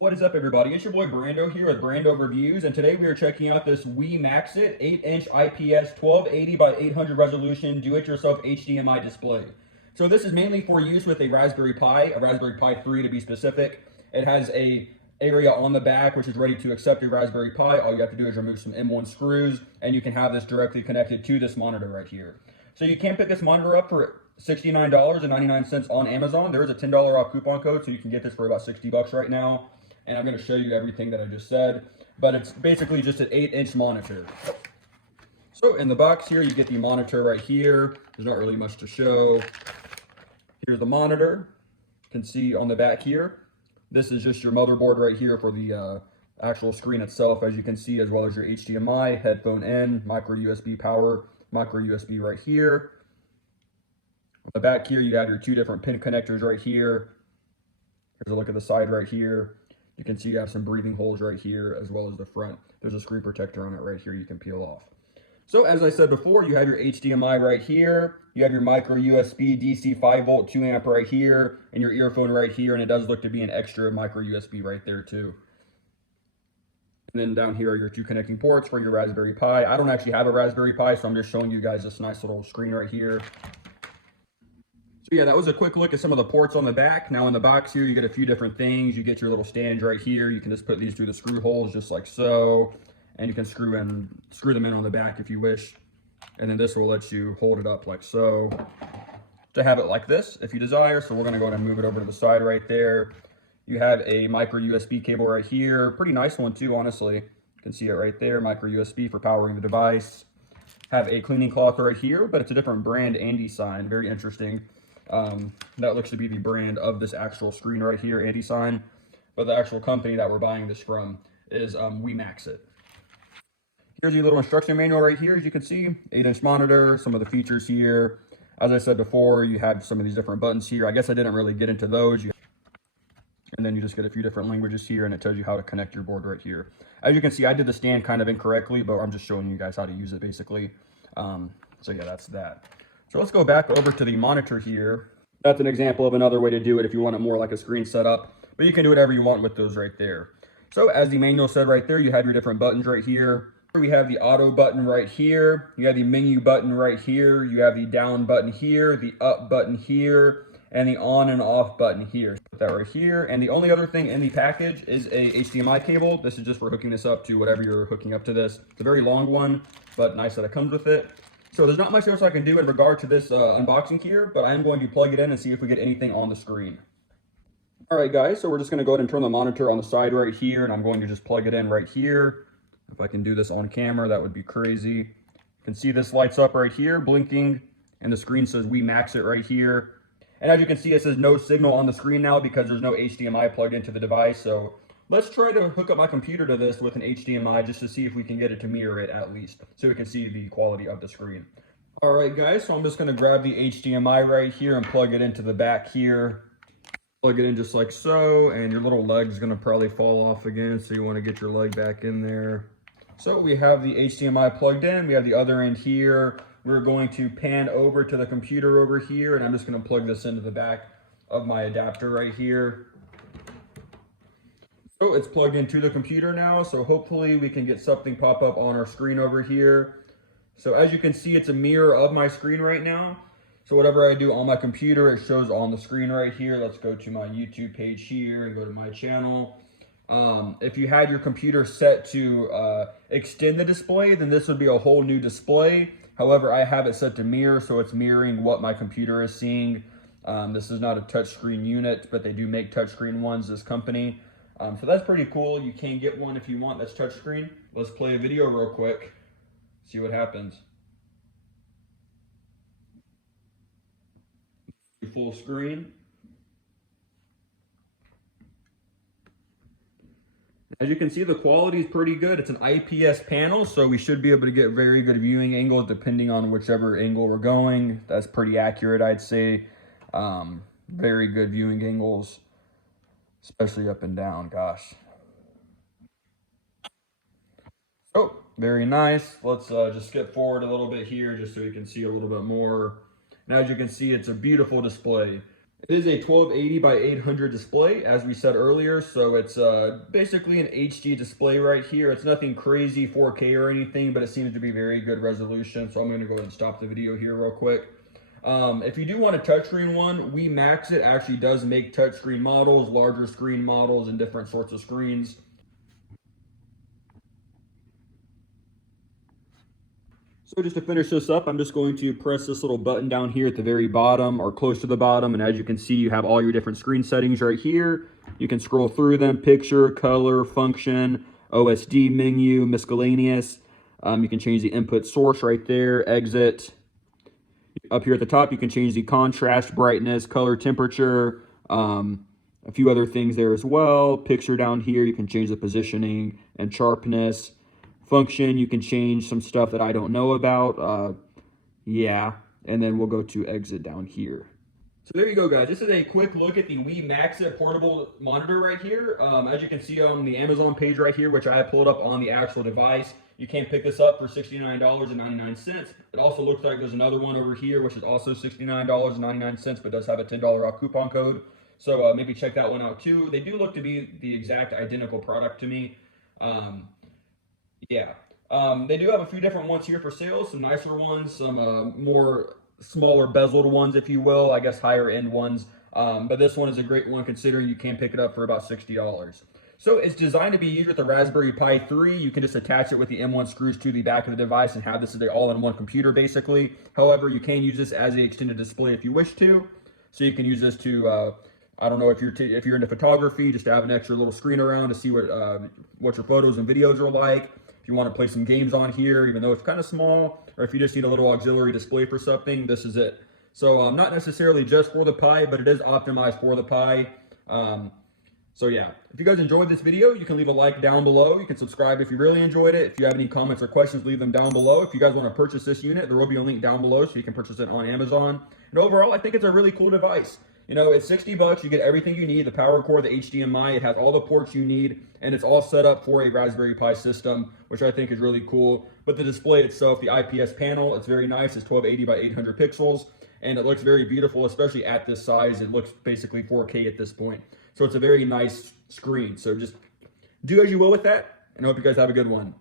What is up, everybody? It's your boy Brando here with Brando Reviews, and today we are checking out this Wimaxit 8-inch IPS 1280 by 800 resolution do-it-yourself HDMI display. So this is mainly for use with a Raspberry Pi 3 to be specific. It has a area on the back which is ready to accept a Raspberry Pi. All you have to do is remove some M1 screws, and you can have this directly connected to this monitor right here. So you can pick this monitor up for $69.99 on Amazon. There is a $10 off coupon code, so you can get this for about 60 bucks right now. And I'm going to show you everything that I just said, but it's basically just an 8-inch monitor. So in the box here, you get the monitor right here. There's not really much to show. Here's the monitor. You can see on the back here. This is just your motherboard right here for the actual screen itself, as you can see, as well as your HDMI, headphone in, micro USB power, micro USB right here. On the back here, you have your two different pin connectors right here. Here's a look at the side right here. You can see you have some breathing holes right here, as well as the front. There's a screen protector on it right here you can peel off. So as I said before, you have your HDMI right here. You have your micro USB DC 5 volt 2 amp right here, and your earphone right here, and it does look to be an extra micro USB right there too. And then down here are your two connecting ports for your Raspberry Pi. I don't actually have a Raspberry Pi, so I'm just showing you guys this nice little screen right here. So yeah, that was a quick look at some of the ports on the back. Now in the box here, you get a few different things. You get your little stands right here. You can just put these through the screw holes just like so. And you can screw them in on the back if you wish. And then this will let you hold it up like so to have it like this if you desire. So we're gonna go ahead and move it over to the side right there. You have a micro USB cable right here. Pretty nice one too, honestly. You can see it right there, micro USB for powering the device. Have a cleaning cloth right here, but it's a different brand and design. Very interesting. That looks to be the brand of this actual screen right here, anti-sign, but the actual company that we're buying this from is Wimaxit. Here's your little instruction manual right here. As you can see, 8-inch monitor, some of the features here. As I said before, you have some of these different buttons here. I guess I didn't really get into those. And then you just get a few different languages here, and it tells you how to connect your board right here. As you can see, I did the stand kind of incorrectly, but I'm just showing you guys how to use it basically. So yeah, that's that. So let's go back over to the monitor here. That's an example of another way to do it if you want it more like a screen setup, but you can do whatever you want with those right there. So as the manual said right there, you have your different buttons right here. We have the auto button right here. You have the menu button right here. You have the down button here, the up button here, and the on and off button here. Put that right here. And the only other thing in the package is a HDMI cable. This is just for hooking this up to whatever you're hooking up to this. It's a very long one, but nice that it comes with it. So there's not much else I can do in regard to this unboxing here, but I am going to plug it in and see if we get anything on the screen. All right, guys, so we're just going to go ahead and turn the monitor on the side right here, and I'm going to just plug it in right here. If I can do this on camera, that would be crazy. You can see this lights up right here, blinking, and the screen says Wimaxit right here. And as you can see, it says no signal on the screen now because there's no HDMI plugged into the device. So let's try to hook up my computer to this with an HDMI just to see if we can get it to mirror it at least, so we can see the quality of the screen. All right, guys, so I'm just gonna grab the HDMI right here and plug it into the back here. Plug it in just like so, and your little leg's gonna probably fall off again, so you wanna get your leg back in there. So we have the HDMI plugged in, we have the other end here. We're going to pan over to the computer over here, and I'm just gonna plug this into the back of my adapter right here. So it's plugged into the computer now, so hopefully we can get something pop up on our screen over here. So as you can see, it's a mirror of my screen right now. So whatever I do on my computer, it shows on the screen right here. Let's go to my YouTube page here and go to my channel. If you had your computer set to extend the display, then this would be a whole new display. However, I have it set to mirror, so it's mirroring what my computer is seeing. This is not a touchscreen unit, but they do make touchscreen ones, this company. So that's pretty cool. You can get one if you want that's touchscreen. Let's play a video real quick, see what happens. Full screen. As you can see, the quality is pretty good. It's an IPS panel, so we should be able to get very good viewing angles depending on whichever angle we're going. That's pretty accurate, I'd say. Very good viewing angles, especially up and down, gosh. Oh, very nice. Let's just skip forward a little bit here just so you can see a little bit more. And as you can see, it's a beautiful display. It is a 1280 by 800 display, as we said earlier, so it's basically an HD display right here. It's nothing crazy 4K or anything, but it seems to be very good resolution, so I'm going to go ahead and stop the video here real quick. If you do want a touchscreen one, Wimaxit actually does make touchscreen models, larger screen models, and different sorts of screens. So just to finish this up, I'm just going to press this little button down here at the very bottom or close to the bottom. And as you can see, you have all your different screen settings right here. You can scroll through them: picture, color, function, OSD menu, miscellaneous. You can change the input source right there, exit. Up here at the top, you can change the contrast, brightness, color, temperature, a few other things there as well. Picture down here, you can change the positioning and sharpness. Function, you can change some stuff that I don't know about. Yeah, and then we'll go to exit down here. So there you go, guys. This is a quick look at the Wimaxit portable monitor right here. As you can see on the Amazon page right here, which I have pulled up on the actual device, you can pick this up for $69.99. It also looks like there's another one over here, which is also $69.99, but does have a $10 off coupon code. So maybe check that one out too. They do look to be the exact identical product to me. Yeah. They do have a few different ones here for sale, some nicer ones, some more smaller bezeled ones, if you will, I guess higher end ones. But this one is a great one considering you can pick it up for about $60. So it's designed to be used with the Raspberry Pi 3. You can just attach it with the M1 screws to the back of the device and have this as an all-in-one computer basically. However, you can use this as an extended display if you wish to. So you can use this to, I don't know, if you're into photography, just to have an extra little screen around to see what your photos and videos are like. If you want to play some games on here, even though it's kind of small, or if you just need a little auxiliary display for something, this is it. So not necessarily just for the Pi, but it is optimized for the Pi. So yeah, if you guys enjoyed this video, you can leave a like down below. You can subscribe if you really enjoyed it. If you have any comments or questions, leave them down below. If you guys want to purchase this unit, there will be a link down below so you can purchase it on Amazon. And overall, I think it's a really cool device. You know, it's 60 bucks. You get everything you need, the power cord, the HDMI. It has all the ports you need, and it's all set up for a Raspberry Pi system, which I think is really cool. But the display itself, the IPS panel, it's very nice. It's 1280 by 800 pixels, and it looks very beautiful, especially at this size. It looks basically 4K at this point. So it's a very nice screen. So just do as you will with that, and I hope you guys have a good one.